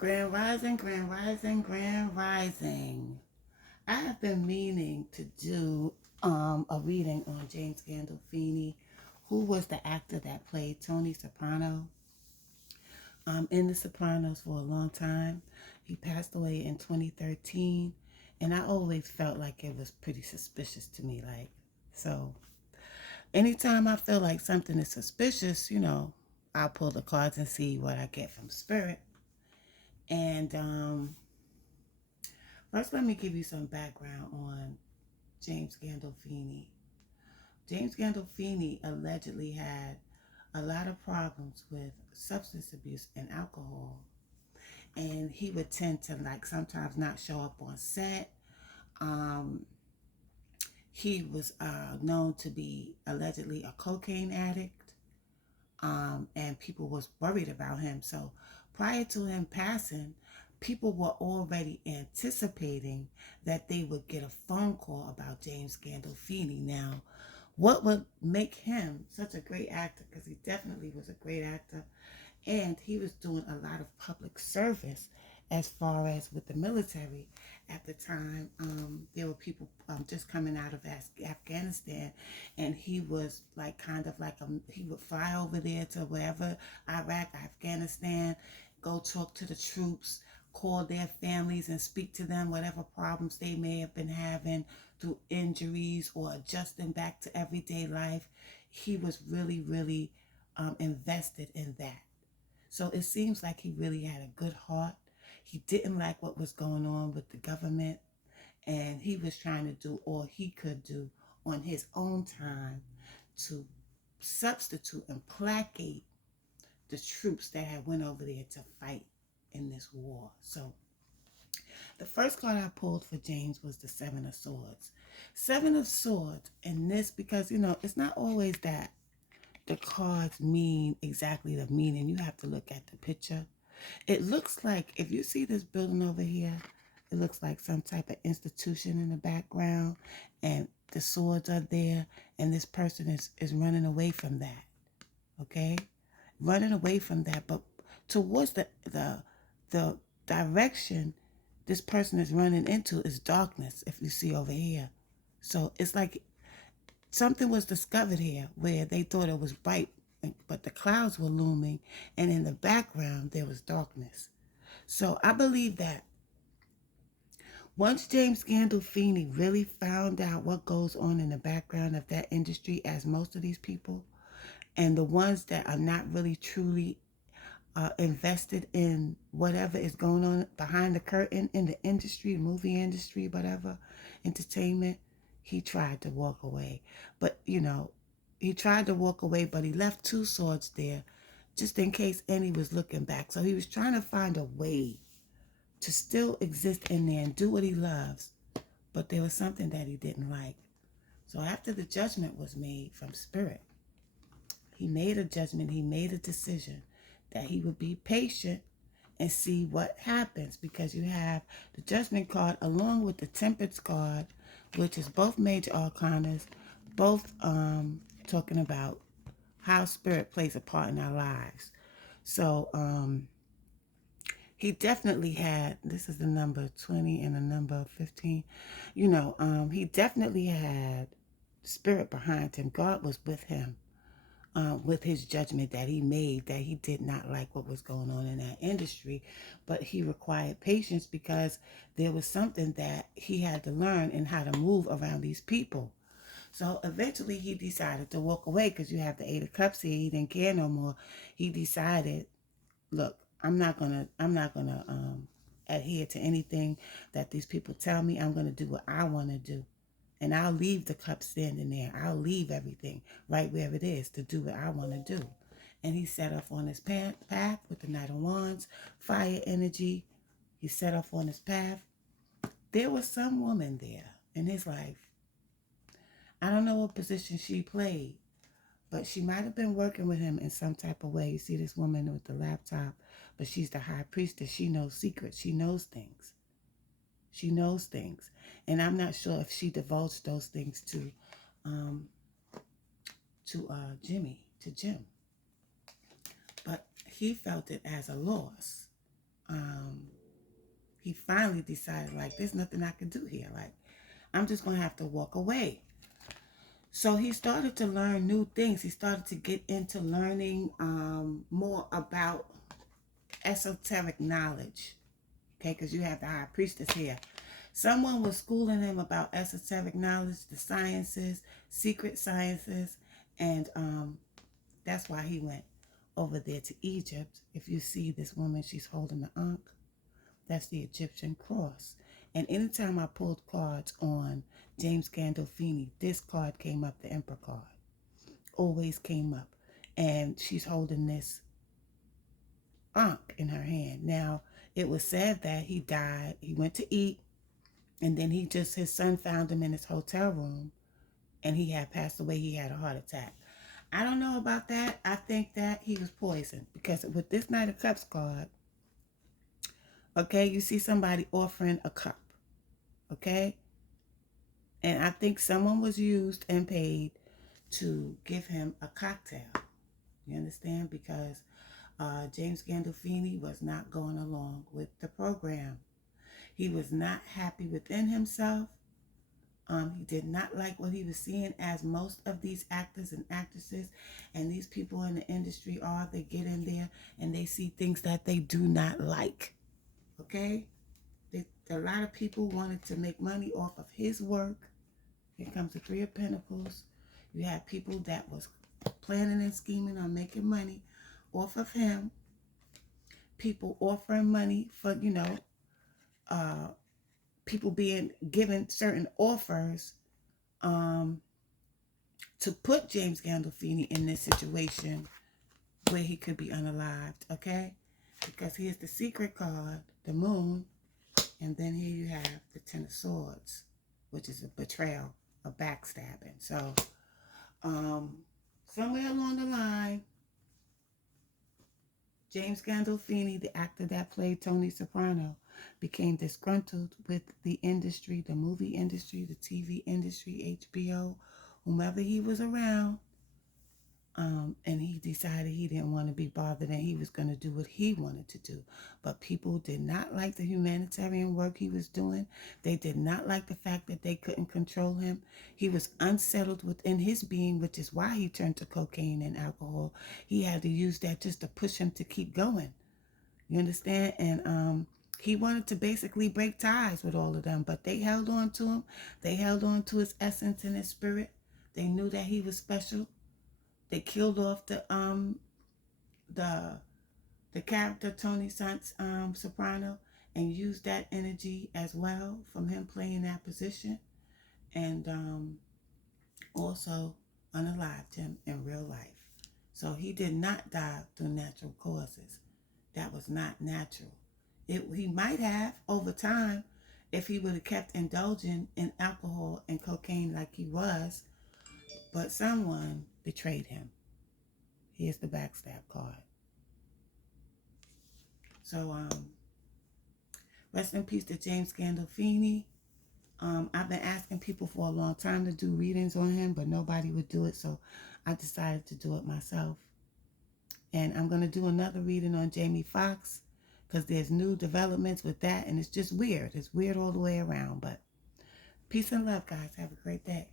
Grand Rising, Grand Rising, Grand Rising. I have been meaning to do a reading on James Gandolfini, who was the actor that played Tony Soprano in The Sopranos for a long time. He passed away in 2013, and I always felt like it was pretty suspicious to me. So anytime I feel like something is suspicious, I'll pull the cards and see what I get from Spirit. And first, let me give you some background on James Gandolfini. James Gandolfini allegedly had a lot of problems with substance abuse and alcohol. And he would tend to sometimes not show up on set. Um, he was known to be allegedly a cocaine addict. And people was worried about him. So prior to him passing, people were already anticipating that they would get a phone call about James Gandolfini. Now, what would make him such a great actor, because he definitely was a great actor, and he was doing a lot of public service as far as with the military at the time. There were people just coming out of Afghanistan, and he was he would fly over there to wherever, Iraq, Afghanistan, go talk to the troops, call their families and speak to them, whatever problems they may have been having through injuries or adjusting back to everyday life. He was really, really invested in that. So it seems like he really had a good heart. He didn't like what was going on with the government, and he was trying to do all he could do on his own time to substitute and placate the troops that had went over there to fight in this war. So the first card I pulled for James was the Seven of Swords. Seven of Swords, and this because, it's not always that the cards mean exactly the meaning. You have to look at the picture. It looks like, if you see this building over here, it looks like some type of institution in the background, and the swords are there, and this person is running away from that. Okay? Running away from that, but towards the direction this person is running into is darkness, if you see over here. So it's like something was discovered here where they thought it was bright, but the clouds were looming, and in the background there was darkness. So I believe that once James Gandolfini really found out what goes on in the background of that industry, as most of these people, and the ones that are not really truly invested in whatever is going on behind the curtain in the industry, movie industry, whatever, entertainment, he tried to walk away. But, he tried to walk away, but he left two swords there just in case any was looking back. So he was trying to find a way to still exist in there and do what he loves. But there was something that he didn't like. So after the judgment was made from Spirit, he made a judgment, he made a decision that he would be patient and see what happens, because you have the judgment card along with the temperance card, which is both major arcanas, both talking about how Spirit plays a part in our lives. So he definitely had, this is the number 20 and the number 15, he definitely had Spirit behind him. God was with him. With his judgment that he made, that he did not like what was going on in that industry, but he required patience because there was something that he had to learn in how to move around these people. So eventually he decided to walk away, because you have the Eight of Cups here. He didn't care no more. He decided, look, I'm not gonna adhere to anything that these people tell me. I'm gonna do what I want to do. And I'll leave the cup standing there. I'll leave everything right where it is to do what I want to do. And he set off on his path with the Knight of Wands, fire energy. He set off on his path. There was some woman there in his life. I don't know what position she played, but she might have been working with him in some type of way. You see this woman with the laptop, but she's the high priestess. She knows secrets. She knows things. She knows things. And I'm not sure if she divulged those things to Jim. But he felt it as a loss. he finally decided, like, there's nothing I can do here. Like, I'm just going to have to walk away. So he started to learn new things. He started to get into learning more about esoteric knowledge. Okay, because you have the high priestess here. Someone was schooling him about esoteric knowledge, the sciences, secret sciences, and that's why he went over there to Egypt. If you see this woman, she's holding the Ankh. That's the Egyptian cross. And anytime I pulled cards on James Gandolfini, this card came up, the Emperor card. Always came up. And she's holding this Ankh in her hand. Now, it was said that he died. He went to eat, and then his son found him in his hotel room, and he had passed away. He had a heart attack. I don't know about that. I think that he was poisoned, because with this Knight of Cups card, okay, you see somebody offering a cup, okay? And I think someone was used and paid to give him a cocktail. You understand? Because James Gandolfini was not going along with the program. He was not happy within himself. He did not like what he was seeing, as most of these actors and actresses and these people in the industry are. They get in there and they see things that they do not like. Okay? A lot of people wanted to make money off of his work. Here comes the Three of Pentacles. You have people that was planning and scheming on making money off of him. People offering money for, people being given certain offers to put James Gandolfini in this situation where he could be unalived, okay? Because here's the secret card, the Moon, and then here you have the Ten of Swords, which is a betrayal, a backstabbing. So, somewhere along the line, James Gandolfini, the actor that played Tony Soprano, became disgruntled with the industry, the movie industry, the TV industry, HBO, whomever he was around. And he decided he didn't want to be bothered, and he was going to do what he wanted to do. But people did not like the humanitarian work he was doing. They did not like the fact that they couldn't control him. He was unsettled within his being, which is why he turned to cocaine and alcohol. He had to use that just to push him to keep going. You understand? And he wanted to basically break ties with all of them, but they held on to him. They held on to his essence and his spirit. They knew that he was special. They killed off the character Tony Soprano, and used that energy as well from him playing that position, and also unalived him in real life. So he did not die through natural causes. That was not natural. He might have over time, if he would have kept indulging in alcohol and cocaine like he was, but someone betrayed him. Here's the backstab card. So, rest in peace to James Gandolfini. I've been asking people for a long time to do readings on him, but nobody would do it, so I decided to do it myself. And I'm going to do another reading on Jamie Foxx, because there's new developments with that, and it's just weird. It's weird all the way around, but peace and love, guys. Have a great day.